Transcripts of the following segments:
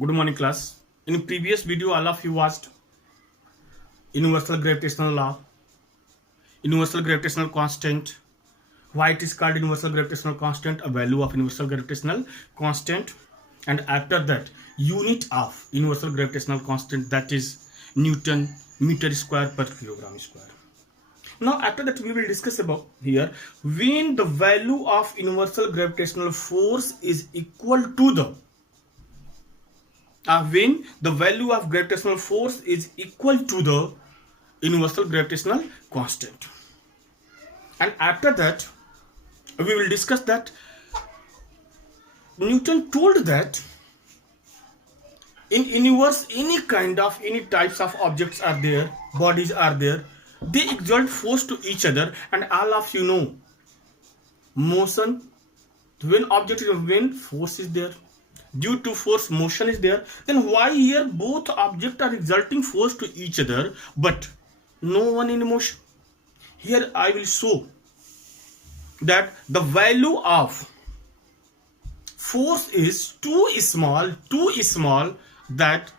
Good morning, class. In previous video, all of you watched universal gravitational law, universal gravitational constant. Why it is called universal gravitational constant? A value of universal gravitational constant, and after that, unit of universal gravitational constant, that is Newton meter square per kilogram square. Now, after that, we will discuss about here when the value of universal gravitational force is equal to the when the value of gravitational force is equal to the universal gravitational constant. And after that, we will discuss that Newton told that in universe any types of objects are there, bodies are there, they exert force to each other, and all of you know motion, when force is there, due to force motion is there, then why here both objects are exerting force to each other but no one in motion? Here I will show that the value of force is too small that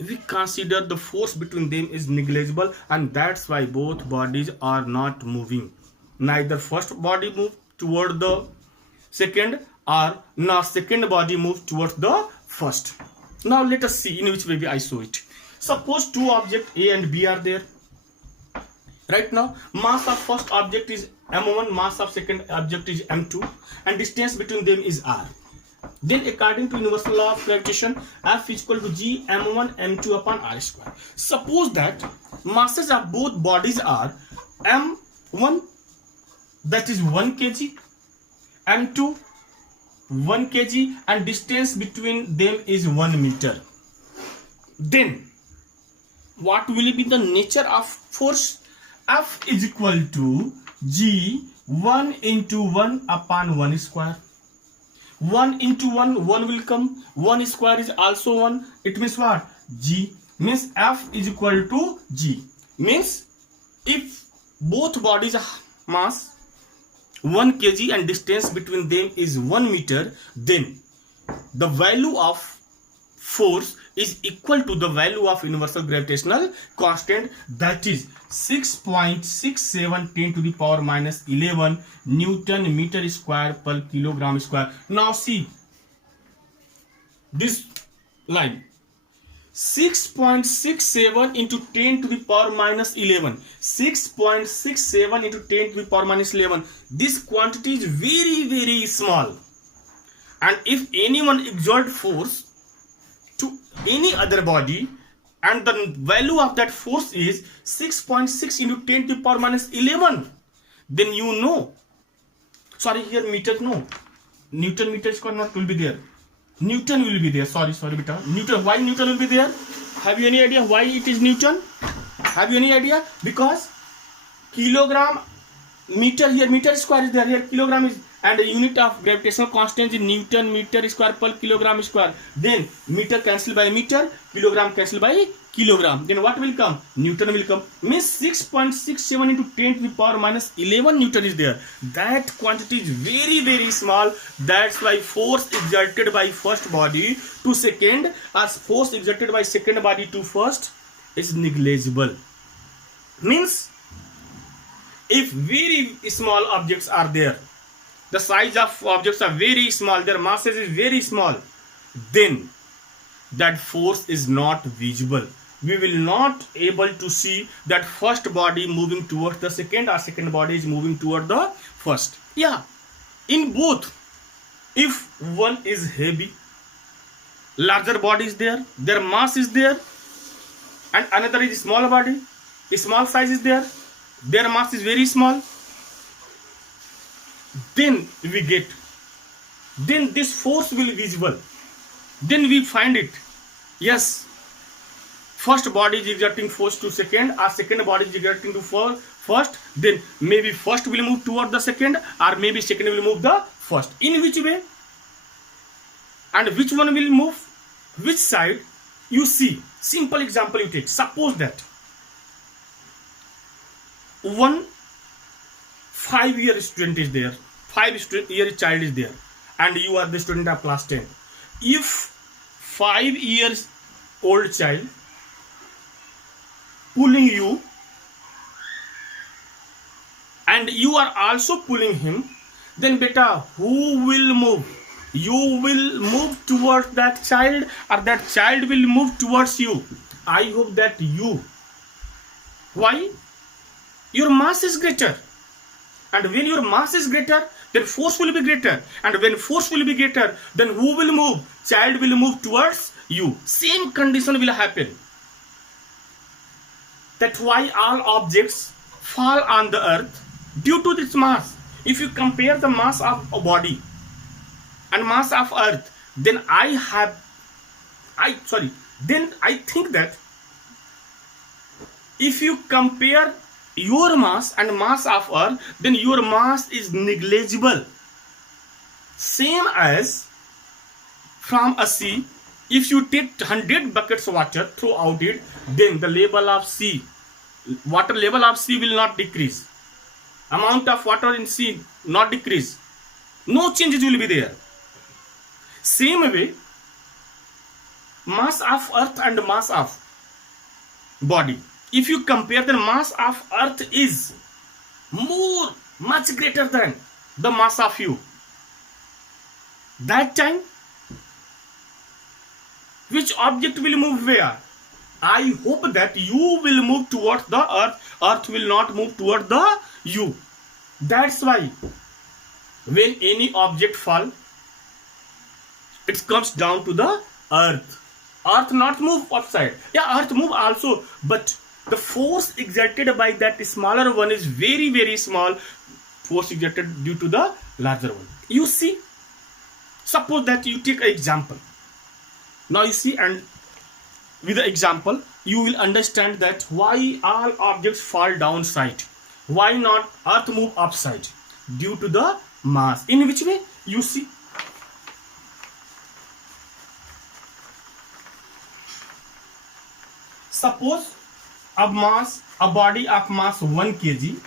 we consider the force between them is negligible, and that's why both bodies are not moving. Neither first body move toward the second or nor second body move towards the first. Now let us see in which way I show it. Suppose two objects A and B are there. Right now, mass of first object is m1, mass of second object is m2, and distance between them is r. Then according to universal law of gravitation, F is equal to g m1 m2 upon r square. Suppose that masses of both bodies are m1, that is 1 kg, m2 1 kg, and distance between them is 1 meter. Then what will be the nature of force? F is equal to g 1 into 1 upon 1 square. 1 into 1 will come, 1 square is also 1. It means what? G means F is equal to G. Means if both bodies are mass 1 kg and distance between them is 1 meter, then the value of force is equal to the value of universal gravitational constant, that is 6.67 10 to the power minus 11 Newton meter square per kilogram square. Now see this line, 6.67 into 10 to the power minus 11, 6.67 into 10 to the power minus 11. This quantity is very small, and if anyone exert force to any other body and the value of that force is 6.6 into 10 to the power minus 11, then you know, sorry here meter no, Newton meter square not will be there, Newton will be there, sorry beta, Newton. Why Newton will be there? Have you any idea why it is Newton? Have you any idea? Because kilogram, meter, here meter square is there, here kilogram is, and the unit of gravitational constant is Newton meter square per kilogram square. Then meter cancel by meter, kilogram cancel by kilogram. Then what will come? Newton will come. Means 6.67 into 10 to the power minus 11 Newton is there. That quantity is very small. That's why force exerted by first body to second or force exerted by second body to first is negligible. Means if very small objects are there, the size of objects are very small, their masses is very small, then that force is not visible. We will not able to see that first body moving towards the second or second body is moving toward the first. Yeah, in both, if one is heavy, larger body is there, their mass is there, and another is small body, a small size is there, their mass is very small, then this force will be visible. Then we find it, yes, first body is exerting force to second or second body is exerting to first, then maybe first will move toward the second or maybe second will move the first. In which way and which one will move which side, you see. Simple example you take. Suppose that one 5-year student is there, 5-year child is there, and you are the student of class 10. if 5 years old child pulling you and you are also pulling him, then beta, who will move? You will move towards that child, or that child will move towards you? I hope that you. Why? Your mass is greater. And when your mass is greater, then force will be greater. And when force will be greater, then who will move? Child will move towards you. Same condition will happen. That's why all objects fall on the earth due to this mass. If you compare the mass of a body and mass of earth, then I think that if you compare your mass and mass of earth, then your mass is negligible. Same as from a sea, if you take 100 buckets of water, throw out it, then the level of sea, water level of sea will not decrease. Amount of water in sea not decrease. No changes will be there. Same way, mass of earth and mass of body. If you compare, the mass of earth is much greater than the mass of you. That time, which object will move where? I hope that you will move towards the earth. Earth will not move toward the you. That's why when any object fall, it comes down to the earth. Earth not move upside. Yeah, earth move also, but the force exerted by that smaller one is very, very small. Force exerted due to the larger one. You see, suppose that you take an example. Now you see, and with the example, you will understand that why all objects fall downside. Why not earth move upside? Due to the mass. In which way? You see. Suppose a body of mass 1 kg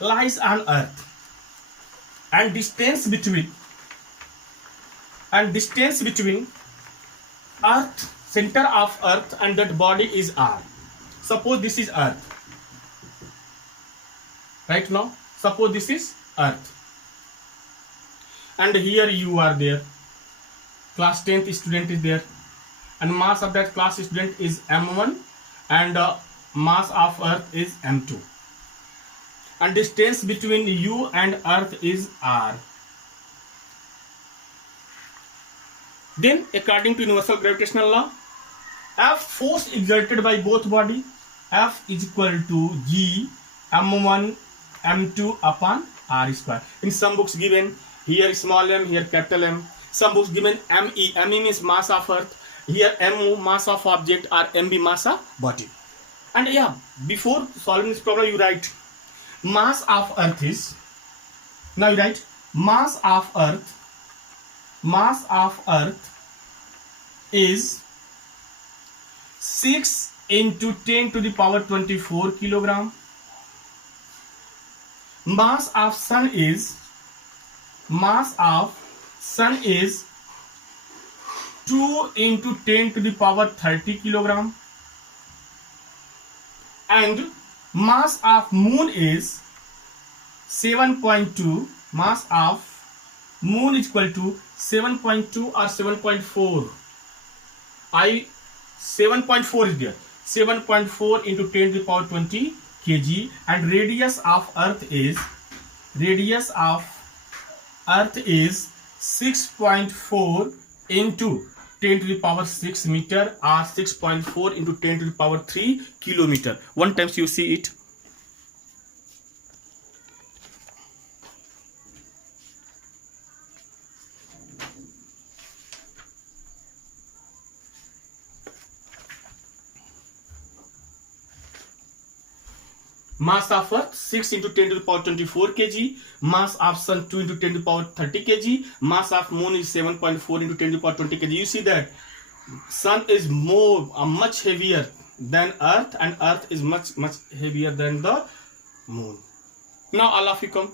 lies on earth, and distance between earth, center of earth, and that body is r. Suppose this is earth. Right now, suppose this is earth, and here you are there. Class 10th student is there, and mass of that class student is m1, and mass of earth is m2, and distance between you and earth is r. Then, according to universal gravitational law, F force exerted by both body, F is equal to G m1 m2 upon r square. In some books given here small m, here capital M. Some books given me. Me means mass of earth. Here m mass of object, or mb mass of body. And yeah, before solving this problem, you write mass of earth is. Now you write mass of earth. Mass of earth is 6 into 10 to the power 24 kilogram. Mass of sun is 2 into 10 to the power 30 kilogram. And mass of moon is 7.2. Mass of moon is equal to 7.2 or 7.4. 7.4 is there. 7.4 into 10 to the power 20 kg. And radius of earth is 6.4 into 10 to the power 6 meter, or 6.4 into 10 to the power 3 kilometer. One times you see it. Mass of earth 6 into 10 to the power 24 kg. Mass of sun 2 into 10 to the power 30 kg. Mass of moon is 7.4 into 10 to the power 20 kg. You see that sun is much heavier than earth, and earth is much heavier than the moon. Now all of you come.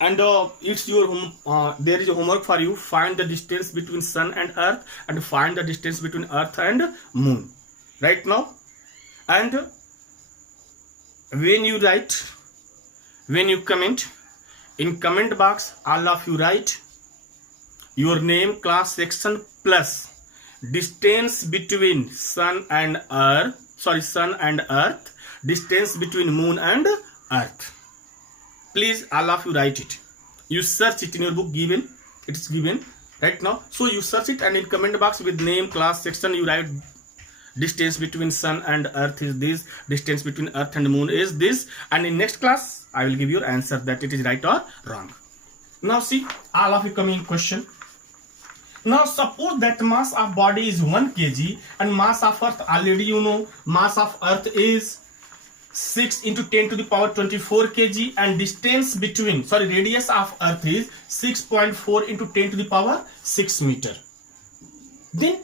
and it's your there is a homework for you. Find the distance between sun and earth and find the distance between earth and moon right now. And when you write, when you comment, in comment box all of you write your name, class, section plus distance between sun and earth, distance between moon and earth. Please all of you write it. You search it in your book, given, it is given right now. So you search it, and in comment box with name, class, section you write distance between sun and earth is this, distance between earth and moon is this, and in next class I will give your answer that it is right or wrong. Now see, all of you coming question. Now suppose that mass of body is 1 kg and mass of earth, already you know mass of earth is 6 into 10 to the power 24 kg, and distance between, radius of earth is 6.4 into 10 to the power 6 meter. Then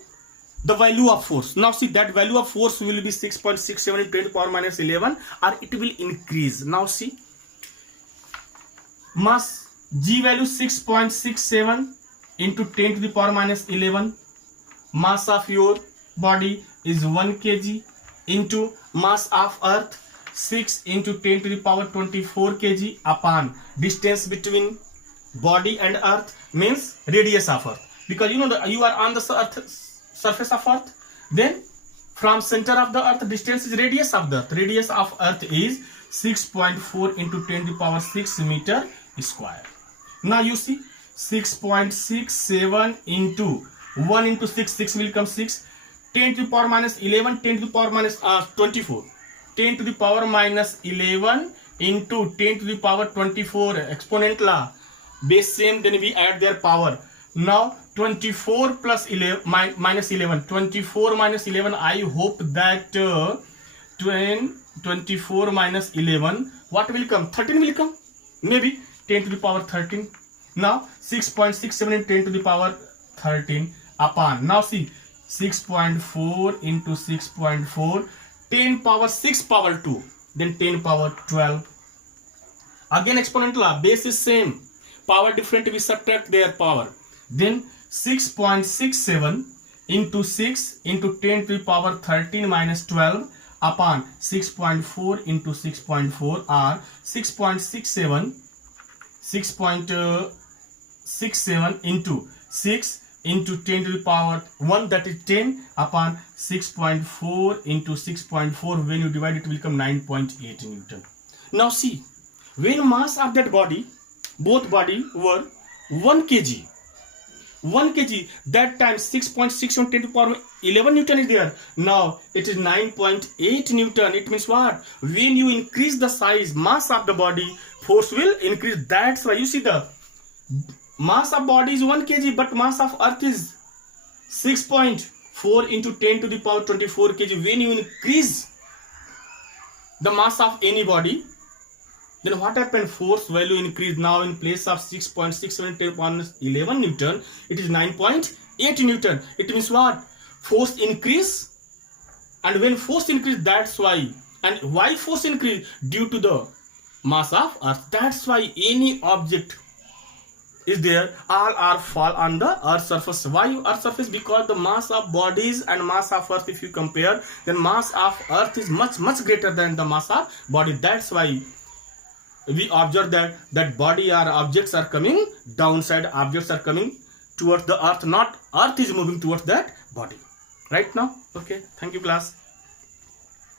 the value of force. Now see, that value of force will be 6.67 into 10 to the power minus 11, or it will increase. Now see, mass G value 6.67 into 10 to the power minus 11. Mass of your body is 1 kg into mass of earth 6 into 10 to the power 24 kg upon distance between body and earth, means radius of earth, because you know that you are on the surface of earth. Then from center of the earth distance is radius of the earth. Radius of earth is 6.4 into 10 to the power 6 meter square. Now you see, 6.67 into 1 into 6 will come 6, 10 to the power minus 11, 10 to the power minus 24, 10 to the power minus 11 into 10 to the power 24, exponent law, base same, then we add their power. Now 24 plus 11 minus 11, 24 minus 11, I hope that 24 minus 11, what will come? 13 will come, maybe 10 to the power 13. Now 6.67 into 10 to the power 13 upon, now see, 6.4 into 6.4, 10 power 6 power 2, then 10 power 12. Again exponent law, base is same, power different, we subtract their power. Then 6.67 into 6 into 10 to the power 13 minus 12 upon 6.4 into 6.4, or 6.67 into 6 into 10 to the power 1, that is 10, upon 6.4 into 6.4, when you divide it will become 9.8 Newton. Now see, when mass of that body, both body were 1 kg, that time 6.6 on 10 to the power 11 Newton is there. Now it is 9.8 Newton. It means what? When you increase the size, mass of the body, force will increase. That's why you see the mass of body is 1 kg, but mass of earth is 6.4 into 10 to the power 24 kg. When you increase the mass of any body, then what happened? Force value increase. Now in place of 6.67 10 to the power 11 Newton, it is 9.8 Newton. It means what? Force increase, and when force increase, that's why. And why force increase? Due to the mass of earth. That's why any object is there, all are fall on the earth's surface. Why earth's surface? Because the mass of bodies and mass of earth, if you compare, then mass of earth is much greater than the mass of body. That's why we observe that body or objects are coming downside, objects are coming towards the earth, not earth is moving towards that body right now. Okay, thank you class.